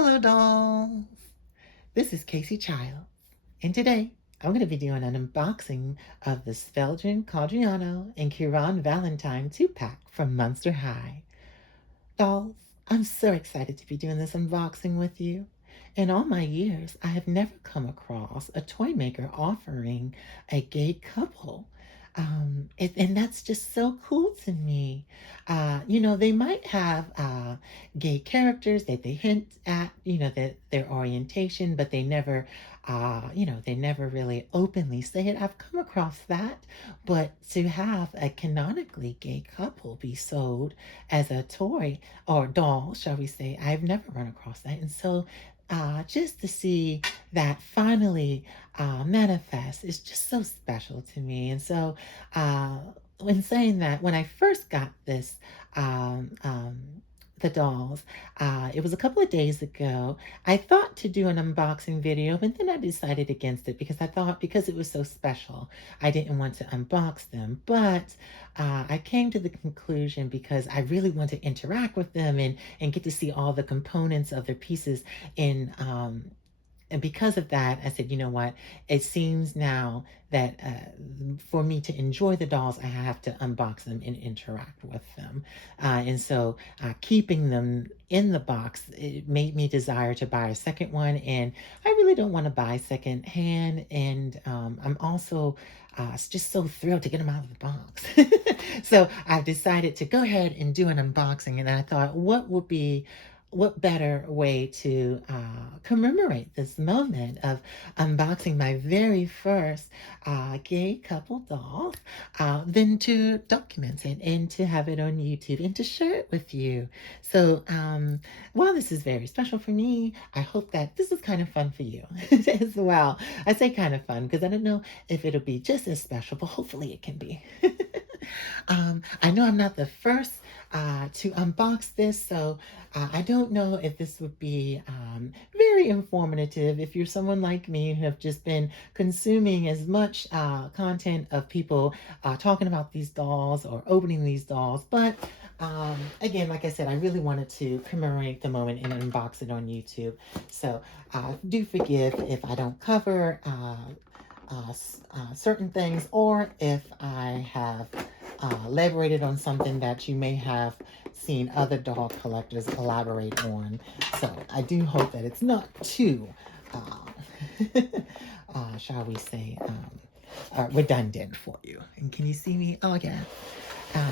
Hello, dolls. This is Casey Childs, and today I'm going to be doing an unboxing of the Spelldon Cauldronello and Kieran Valentine 2-pack from Monster High. Dolls, I'm so excited to be doing this unboxing with you. In all my years, I have never come across a toy maker offering a gay couple. And that's just so cool to me. They might have gay characters that they hint at, that their orientation, but they never really openly say it. I've come across that, but to have a canonically gay couple be sold as a toy or doll, shall we say, I've never run across that. And so just to see that finally manifest is just so special to me. And so, uh, when saying that, when I first got this, um, um, the dolls, it was a couple of days ago. I thought to do an unboxing video, but then I decided against it because I thought because it was so special, I didn't want to unbox them. But I came to the conclusion because I really want to interact with them and get to see all the components of their pieces in and because of that, I said, you know what? It seems now that for me to enjoy the dolls, I have to unbox them and interact with them. And so keeping them in the box, it made me desire to buy a second one. And I really don't want to buy second hand. And I'm also just so thrilled to get them out of the box. So I've decided to go ahead and do an unboxing. And I thought, what better way to commemorate this moment of unboxing my very first gay couple doll than to document it and to have it on YouTube and to share it with you. So while this is very special for me, I hope that this is kind of fun for you as well. I say kind of fun because I don't know if it'll be just as special, but hopefully it can be. I know I'm not the first to unbox this, so I don't know if this would be very informative if you're someone like me who have just been consuming as much content of people talking about these dolls or opening these dolls. But again, like I said, I really wanted to commemorate the moment and unbox it on YouTube. So do forgive if I don't cover certain things or if I have elaborated on something that you may have seen other doll collectors elaborate on. So I do hope that it's not too, shall we say, redundant for you. And can you see me? Oh, yeah.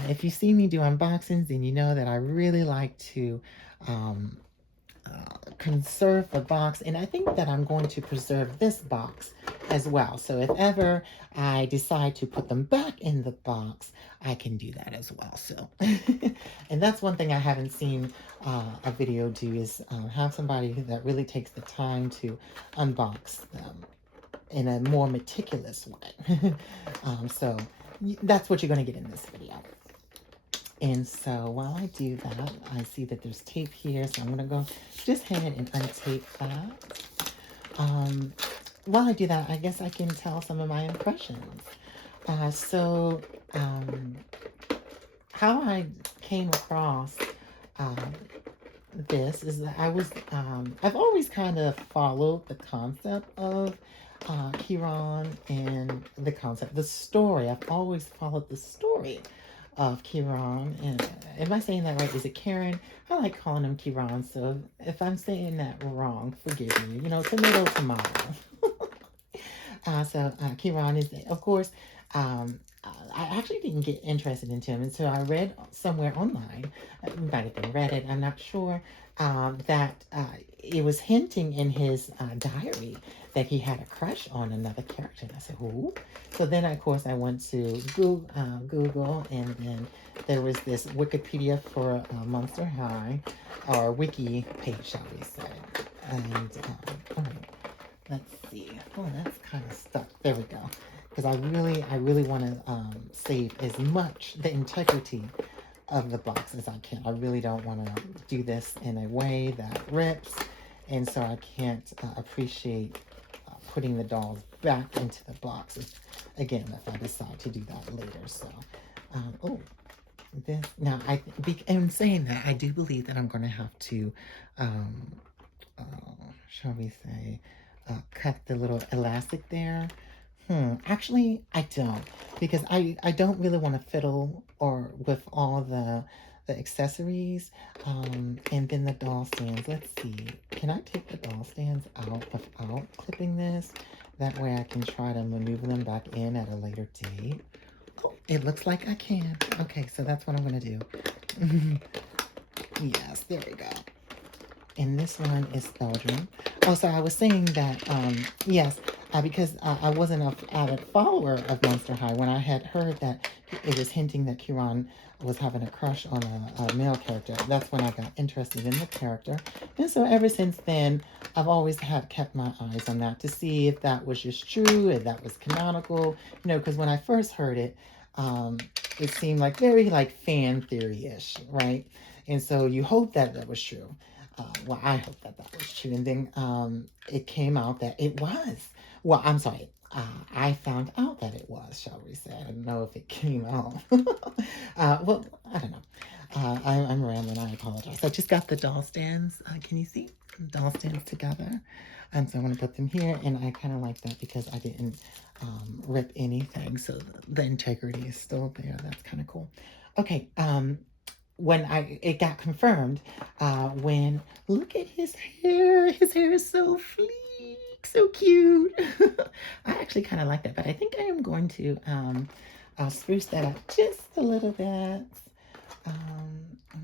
If you see me do unboxings, then you know that I really like to um, conserve the box, and I think that I'm going to preserve this box as well. So if ever I decide to put them back in the box, I can do that as well. So, and that's one thing I haven't seen a video do is have somebody that really takes the time to unbox them in a more meticulous way. So that's what you're going to get in this video. And so while I do that, I see that there's tape here, so I'm going to go just ahead and untape that. While I do that, I guess I can tell some of my impressions. So how I came across this is that I've always kind of followed the concept of Kieran and the story. I've always followed the story of Kieran. And am I saying that right? Is it Kieran? I like calling him Kieran, so if I'm saying that wrong, forgive me. Tomato, tomato. Kieran is, of course, I actually didn't get interested into him until I read somewhere online, it might have been Reddit, I'm not sure, that it was hinting in his diary that he had a crush on another character. And I said, who? So then, of course, I went to Google, and then there was this Wikipedia for Monster High, or wiki page, shall we say. And, all right, let's see. Oh, that's kind of stuck. There we go. Because I really want to save as much the integrity of the box as I can. I really don't want to do this in a way that rips, and so I can't appreciate putting the dolls back into the box. Again, if I decide to do that later. So, oh, this now in saying that, I do believe that I'm going to have to shall we say, cut the little elastic there. Actually, I don't, because I don't really want to fiddle or with all the accessories, and then the doll stands. Let's see. Can I take the doll stands out without clipping this? That way I can try to maneuver them back in at a later date. Oh, it looks like I can. Okay, so that's what I'm going to do. Yes, there we go. And this one is Spelldon. Oh, so I was saying that, yes, because I wasn't an avid follower of Monster High. When I had heard that it was hinting that Kieran was having a crush on a male character, that's when I got interested in the character. And so ever since then, I've always kept my eyes on that to see if that was just true, if that was canonical. You know, because when I first heard it, it seemed like very like fan theory-ish, right? And so you hope that that was true. Well, I hope that that was true. And then it came out that it was. Well, I'm sorry. I found out that it was, shall we say. I don't know if it came out. Well, I don't know. I'm rambling. I apologize. I just got the doll stands. Can you see? Doll stands together. And so I'm going to put them here. And I kind of like that because I didn't rip anything. So the integrity is still there. That's kind of cool. Okay. When it got confirmed, when look at his hair is so sleek, so cute. I actually kind of like that, but I think I am going to spruce that up just a little bit.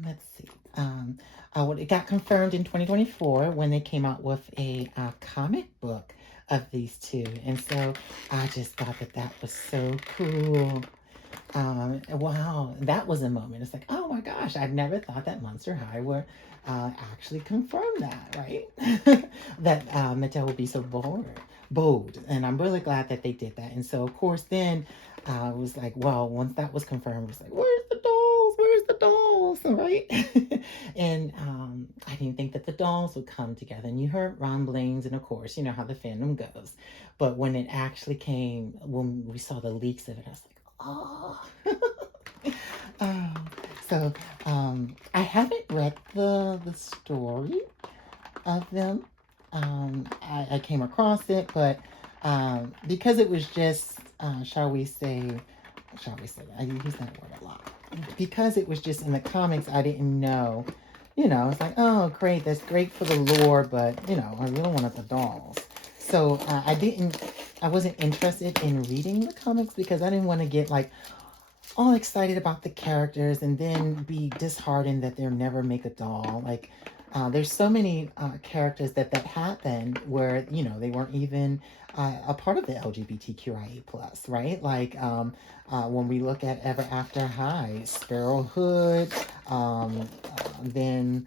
Let's see. It got confirmed in 2024 when they came out with a comic book of these two, and so I just thought that that was so cool. Wow, that was a moment. It's like, oh my gosh, I'd never thought that Monster High would actually confirm that, right? That Mattel would be so bold. And I'm really glad that they did that. And so, of course, then it was like, well, once that was confirmed, it was like, where's the dolls? Where's the dolls? Right? And I didn't think that the dolls would come together. And you heard rumblings, and of course, you know how the fandom goes. But when it actually came, when we saw the leaks of it, I was like, oh. um, so I haven't read the story of them. I came across it, but because it was just shall we say I use that word a lot, because it was just in the comics. I didn't know, you know, it's like, oh great, that's great for the lore, but you know, I really wanted the dolls. So I wasn't interested in reading the comics because I didn't want to get like all excited about the characters and then be disheartened that they'll never make a doll. Like, there's so many characters that happened where, you know, they weren't even a part of the LGBTQIA plus, right? Like, when we look at Ever After High, Sparrowhood, then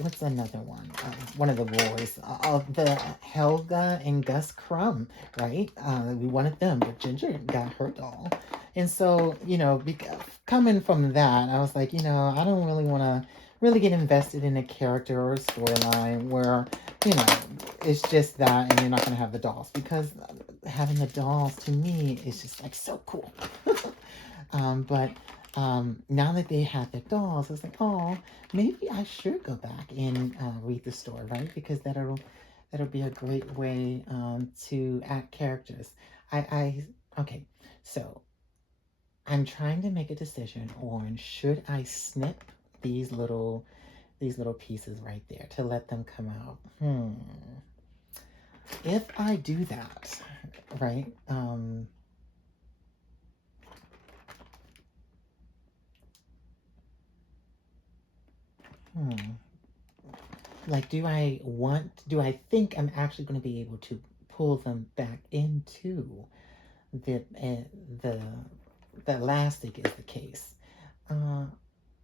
what's another one? One of the boys, the Helga and Gus Crumb, right? We wanted them, but Ginger got her doll. And so, you know, coming from that, I was like, you know, I don't really want to really get invested in a character or a storyline where, you know, it's just that and you're not going to have the dolls, because having the dolls to me is just like so cool. But now that they have the dolls, I was like, oh, maybe I should go back and read the story, right? Because that'll be a great way to add characters. Okay, so I'm trying to make a decision on should I snip these little pieces right there to let them come out. If I do that, right? Like, do I think I'm actually going to be able to pull them back into the the the elastic is the case?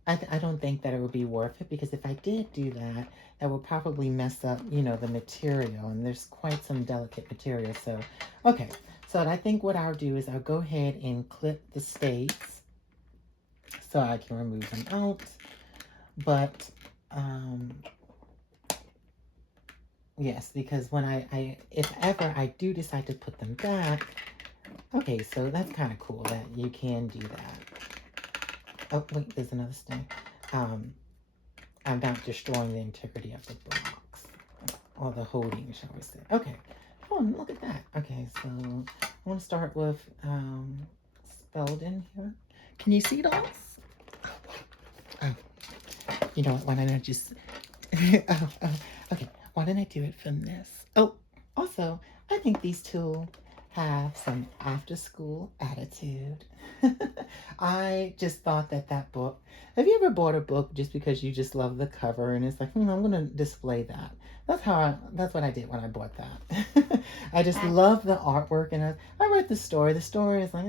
I don't think that it would be worth it, because if I did do that, that would probably mess up, you know, the material, and there's quite some delicate material. So, okay. So I think what I'll do is I'll go ahead and clip the states so I can remove them out. But, yes, because when if ever I do decide to put them back, okay, so that's kind of cool that you can do that. Oh, wait, there's another stain. I'm not destroying the integrity of the box. or the holding, shall we say. Okay. Oh, look at that. Okay, so I want to start with Spelldon here. Can you see those? Oh, you know what? Why don't I just... okay. Why don't I do it from this? Oh, also, I think these two have some after-school attitude. I just thought that book... Have you ever bought a book just because you just love the cover and it's like, I'm going to display that? That's what I did when I bought that. I just love the artwork, and I read the story. The story is like,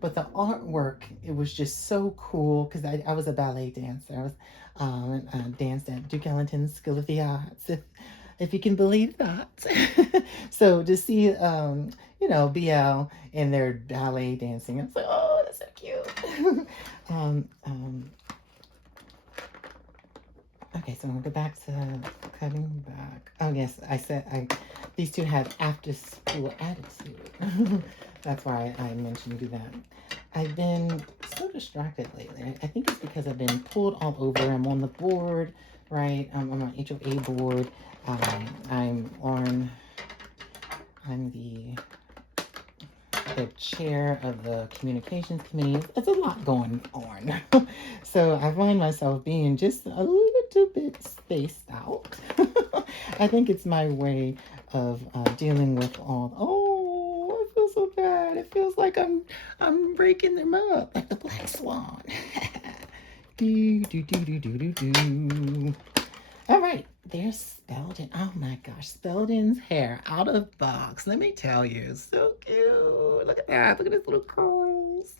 but the artwork, it was just so cool because I was a ballet dancer. I was danced at Duke Ellington's School of the Arts, if you can believe that. So to see, BL in their ballet dancing, it's like, oh, that's so cute. Okay, so I'm gonna go back to cutting back. Oh yes, I said these two have after school attitude. That's why I mentioned that. I've been so distracted lately. I think it's because I've been pulled all over. I'm on the board, right? I'm on HOA board. I'm the chair of the communications committee. It's a lot going on. So I find myself being just a little bit spaced out. I think it's my way of dealing with all, oh, I feel so bad. It feels like I'm breaking them up like the Black Swan. Do, do, do, do, do, do, do. All right, there's Spelldon. Oh my gosh, Spelldon's hair out of box. Let me tell you, so cute. Look at that. Look at his little curls.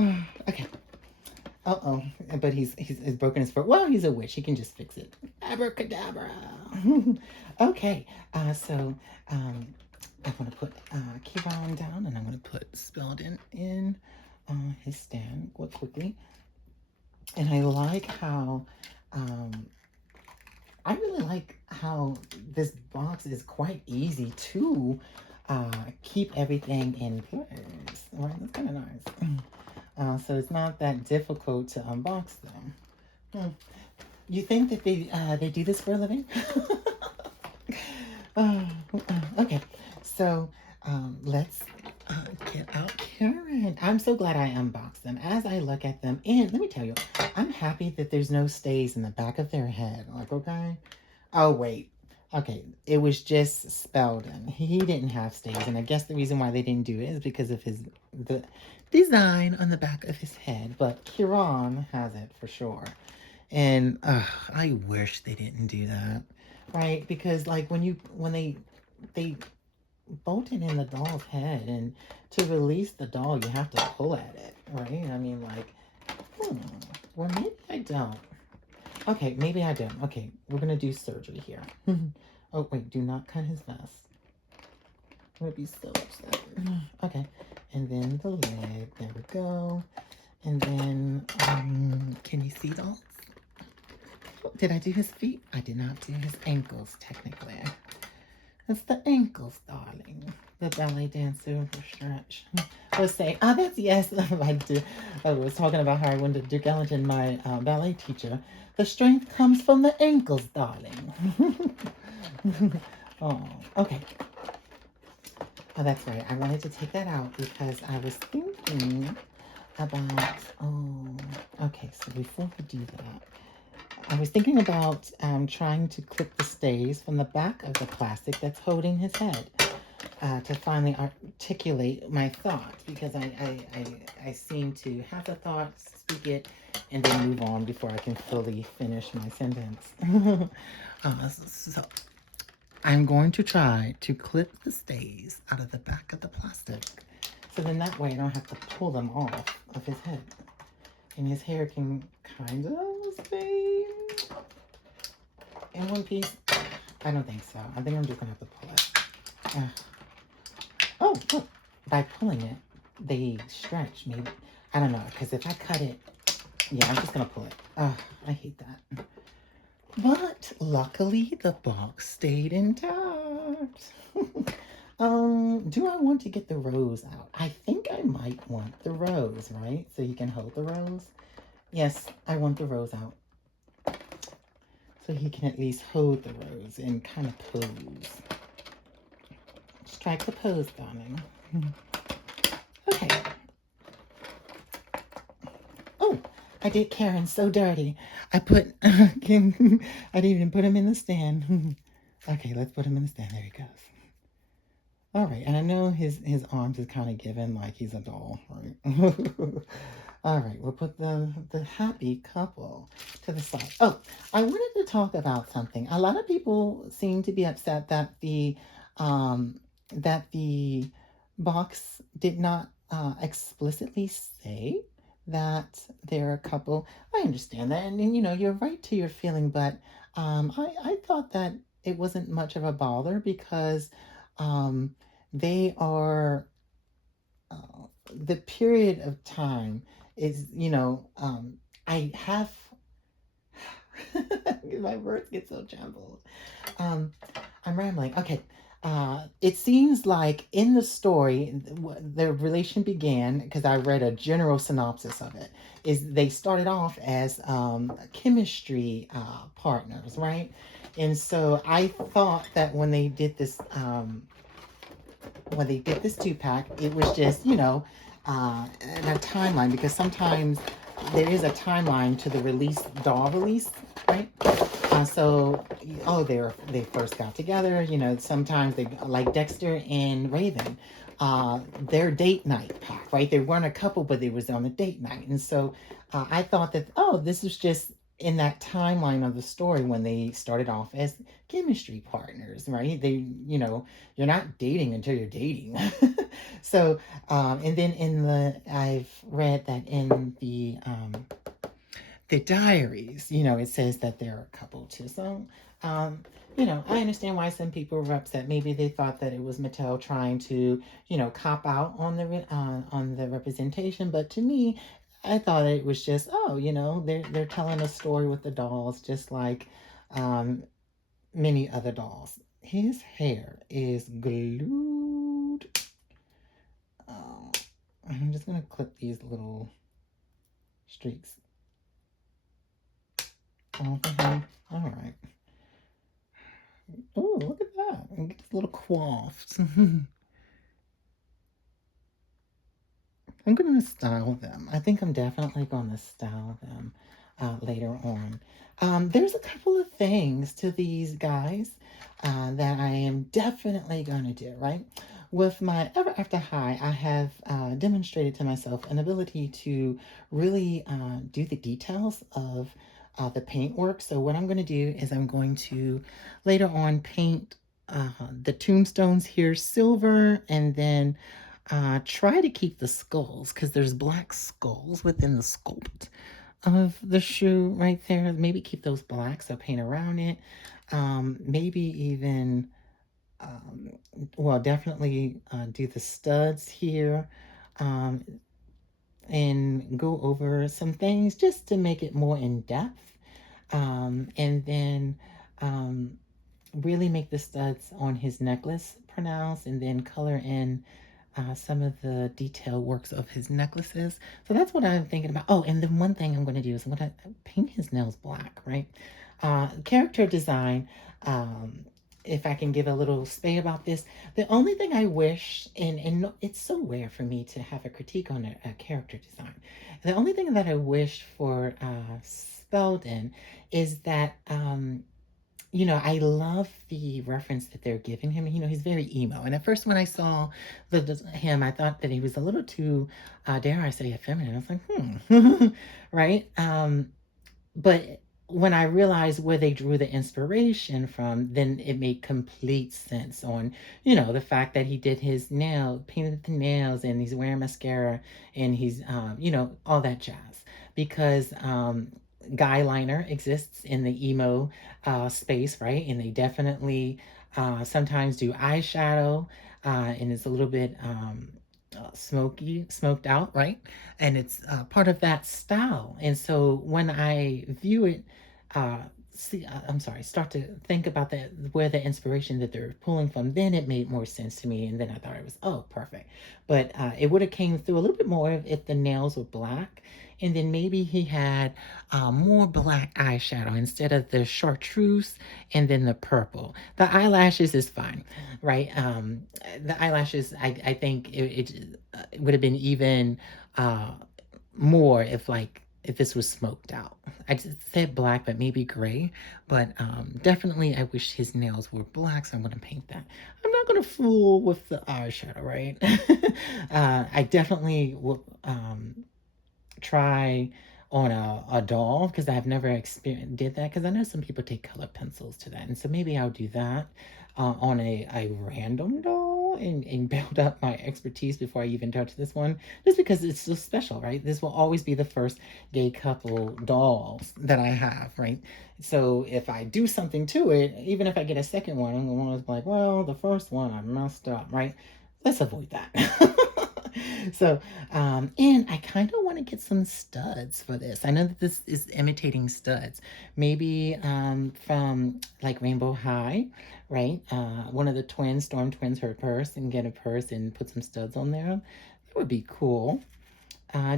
Okay. Uh-oh. But he's broken his foot. Well, he's a witch. He can just fix it. Abracadabra. Okay. So I'm going to put Kieran down, and I'm going to put Spelldon in his stand quite quickly. And I like how... I really like how this box is quite easy to keep everything in place. Right, that's kind of nice. So it's not that difficult to unbox them. You think that they do this for a living? Okay, so let's get out Karen. I'm so glad I unboxed them. As I look at them, and let me tell you, I'm happy that there's no stays in the back of their head. Like, okay. Oh, wait. Okay, it was just Spelldon. He didn't have stays, and I guess the reason why they didn't do it is because of the design on the back of his head. But Kieran has it for sure. And I wish they didn't do that, right? Because like when they bolted in the doll's head, and to release the doll, you have to pull at it, right? I mean, like, well, maybe I don't. Okay, maybe I don't. Okay, we're gonna do surgery here. Oh wait, do not cut his vest. I'm gonna be so upset. Okay, and then the leg. There we go. And then, can you see those? Did I do his feet? I did not do his ankles, technically. It's the ankles, darling. The ballet dancer for stretch. Let's say, that's yes. I was talking about how I went to Duke Ellington, my ballet teacher. The strength comes from the ankles, darling. Oh, okay. Oh, that's right. I wanted to take that out because I was thinking about, okay, so before we do that, I was thinking about trying to clip the stays from the back of the plastic that's holding his head to finally articulate my thoughts, because I seem to have the thoughts, speak it, and then move on before I can fully finish my sentence. So I'm going to try to clip the stays out of the back of the plastic, so then that way I don't have to pull them off of his head. And his hair can kind of stay in one piece. I don't think so. I think I'm just going to have to pull it. Oh, look. By pulling it, they stretch. Maybe. I don't know. Because if I cut it, yeah, I'm just going to pull it. I hate that. But luckily, the box stayed intact. Do I want to get the rose out? I think I might want the rose, right? So you can hold the rose. Yes, I want the rose out. so he can at least hold the rose and kind of pose. Strike the pose, darling. Okay. Oh, I did Karen so dirty. I put, I didn't even put him in the stand. Okay, let's put him in the stand. There he goes. All right, and I know his arms is kind of given like he's a doll, right? All right, we'll put the happy couple to the side. Oh, I wanted to talk about something. A lot of people seem to be upset um, that the box did not explicitly say that they're a couple. I understand that, and you know you're right to your feeling, but I thought that it wasn't much of a bother because um, they are the period of time is, I have my words get so jumbled. Um, I'm rambling. Okay. It seems like in the story, the relation began because I read a general synopsis of it. Is they started off as chemistry partners, right? And so I thought that when they did this 2-pack, it was just, in a timeline because sometimes there is a timeline to the doll release, right? So, oh, they first got together. You know, sometimes they like Dexter and Raven, their date night pack, right? They weren't a couple, but they was on a date night, and so I thought that this was just in that timeline of the story when they started off as chemistry partners, right? You're not dating until you're dating. So, and then I've read that in the diaries, it says that they're a couple too. So, I understand why some people were upset. Maybe they thought that it was Mattel trying to, cop out on the representation. But to me, I thought it was just, they're telling a story with the dolls, just like um, many other dolls. His hair is glued. Oh, I'm just gonna clip these little streaks off of him. All right. Oh, look at that. And get these little coifs. I'm going to style them. I think I'm definitely going to style them later on. There's a couple of things to these guys that I am definitely going to do, right? With my Ever After High, I have demonstrated to myself an ability to really do the details of the paint work. So what I'm going to do is I'm going to later on paint the tombstones here silver, and then try to keep the skulls because there's black skulls within the sculpt of the shoe right there. Maybe keep those black, so paint around it. Maybe even, well, definitely do the studs here um, and go over some things just to make it more in depth. And then really make the studs on his necklace pronounced and then color in some of the detail works of his necklaces. So that's what I'm thinking about. Oh, and then one thing I'm going to do is I'm going to paint his nails black, right? Character design, if I can give a little say about this, the only thing I wish, and it's so rare for me to have a critique on a character design. The only thing that I wish for Spelldon is that I love the reference that they're giving him. He's very emo. And at first, when I saw him, I thought that he was a little too, dare I say, effeminate. I was like, right? But when I realized where they drew the inspiration from, then it made complete sense on, the fact that he did his painted the nails, and he's wearing mascara, and he's, all that jazz. Because guy liner exists in the emo space, right? And they definitely sometimes do eyeshadow, and it's a little bit smoked out, right? And it's part of that style. And so when I view it uh, I'm sorry, start to think about that, where the inspiration that they're pulling from, then it made more sense to me. And then I thought it was, oh, perfect. But it would have came through a little bit more if the nails were black. And then maybe he had more black eyeshadow instead of the chartreuse and then the purple. The eyelashes is fine, right? The eyelashes, I think it would have been even uh, more if this was smoked out. I just said black, but maybe gray. But definitely, I wish his nails were black, so I'm gonna paint that. I'm not gonna fool with the eyeshadow, right? I definitely will try on a doll because I've never did that, because I know some people take color pencils to that, and so maybe I'll do that on a random doll and build up my expertise before I even touch this one, just because it's so special, right? This will always be the first gay couple dolls that I have, right? So if I do something to it, even if I get a second one, I'm going to be like, well, the first one I messed up, right? Let's avoid that. So, and I kind of want to get some studs for this. I know that this is imitating studs. Maybe from like Rainbow High, right? One of the twins, Storm twins, her purse, and get a purse and put some studs on there. That would be cool.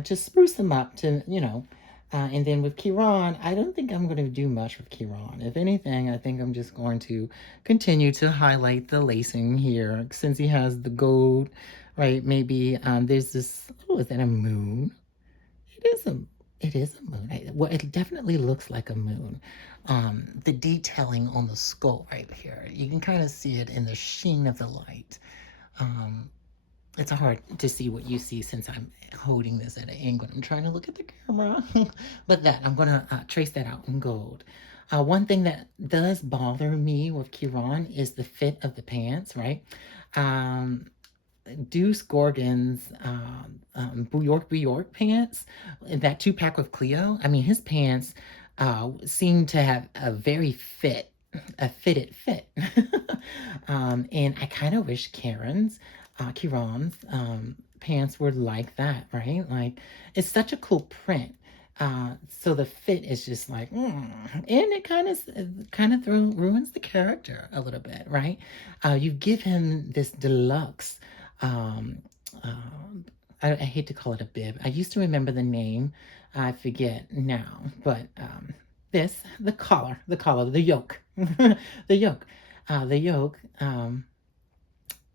Just spruce them up to, and then with Kieran, I don't think I'm going to do much with Kieran. If anything, I think I'm just going to continue to highlight the lacing here since he has the gold, right? Maybe there's this, oh, is that a moon? It is a, it is a moon. Well, it definitely looks like a moon. The detailing on the skull right here, you can kind of see it in the sheen of the light. Um, it's hard to see what you see since I'm holding this at an angle. I'm trying to look at the camera. But that, I'm going to trace that out in gold. One thing that does bother me with Kieran is the fit of the pants, right? Um, Deuce Gorgon's Bujork pants, that two pack with Cleo. I mean, his pants seem to have a fitted fit. And I kind of wish Kieran's pants were like that, right? Like, it's such a cool print. So the fit is just like, and it kind of ruins the character a little bit, right? You give him this deluxe. Um, I hate to call it a bib. I used to remember the name. I forget now, but the yoke, the yoke, the yoke.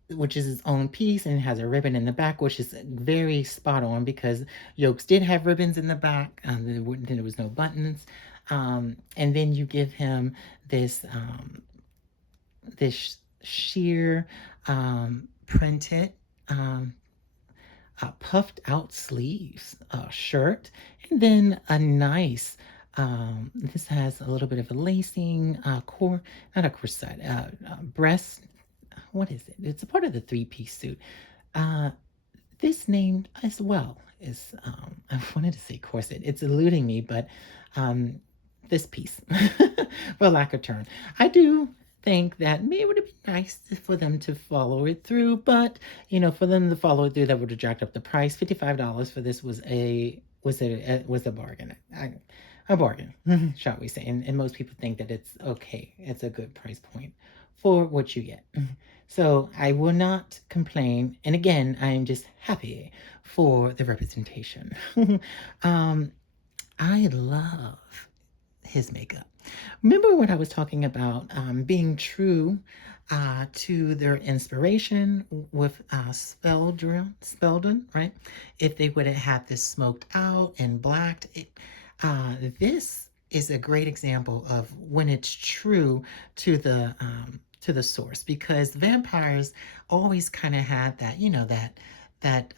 Which is its own piece and has a ribbon in the back, which is very spot on because yokes did have ribbons in the back. There was no buttons. And then you give him this sheer printed puffed out sleeves shirt, and then a nice this has a little bit of a lacing not a corset, breast. What is it? It's a part of the three-piece suit. Uh, this name as well is, I wanted to say corset. It's eluding me, but this piece, for lack of term. I do think that maybe it would have been nice for them to follow it through, but, for them to follow it through, that would have jacked up the price. $55 for this was a bargain. A bargain, shall we say. And most people think that it's okay. It's a good price point for what you get. So I will not complain. And again, I am just happy for the representation. I love his makeup. Remember when I was talking about being true to their inspiration with Spelldon, right? If they would have had this smoked out and blacked, this is a great example of when it's true to the source, because vampires always kind of had that, that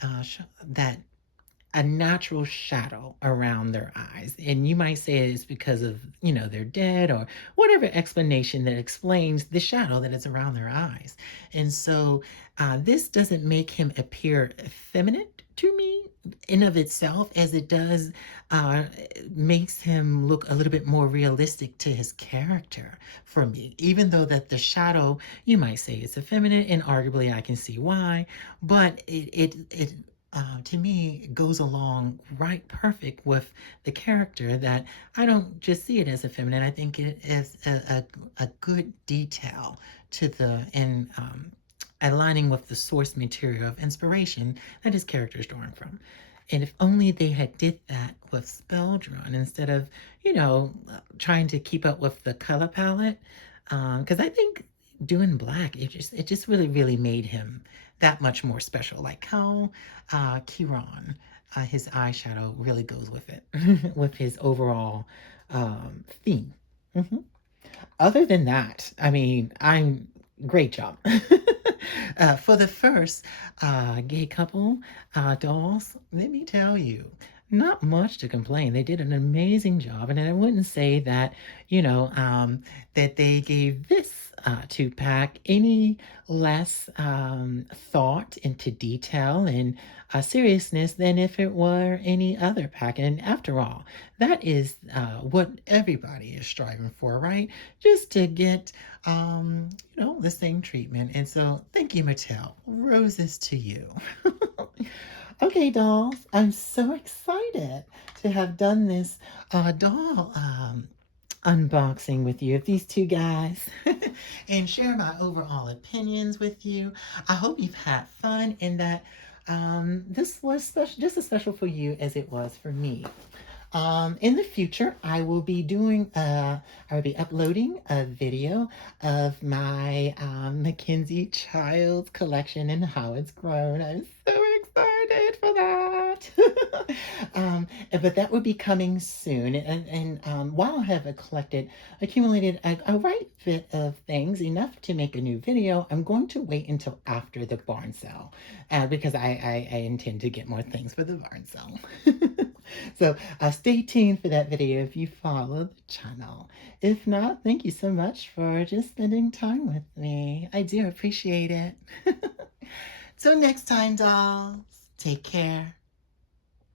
a natural shadow around their eyes. And you might say it's because of, they're dead or whatever explanation that explains the shadow that is around their eyes. And so this doesn't make him appear effeminate to me in of itself, as it does makes him look a little bit more realistic to his character for me, even though that the shadow, you might say, it's effeminate, and arguably I can see why, but to me goes along right perfect with the character, that I don't just see it as a feminine. I think it is a good detail to the, and aligning with the source material of inspiration that his character is drawing from. And if only they had did that with Spelldon instead of, trying to keep up with the color palette. Because I think doing black, it just really, really made him that much more special. Like how Kieran, his eyeshadow really goes with it, with his overall theme. Mhm. Other than that, I mean, I'm great job. For the first gay couple dolls, let me tell you, not much to complain. They did an amazing job, and I wouldn't say that, that they gave this two-pack any less thought into detail and seriousness than if it were any other pack. And after all, that is what everybody is striving for, right? Just to get, the same treatment. And so, thank you, Mattel. Roses to you. Okay, dolls, I'm so excited to have done this doll unboxing with you of these two guys and share my overall opinions with you. I hope you've had fun and that this was special, just as special for you as it was for me. In the future, I will be uploading a video of my Mackenzie Childs collection and how it's grown. I'm so excited for that. But that will be coming soon. And while I have accumulated a right bit of things, enough to make a new video, I'm going to wait until after the barn sale because I intend to get more things for the barn sale. So stay tuned for that video if you follow the channel. If not, thank you so much for just spending time with me. I do appreciate it. Till next time, dolls. Take care.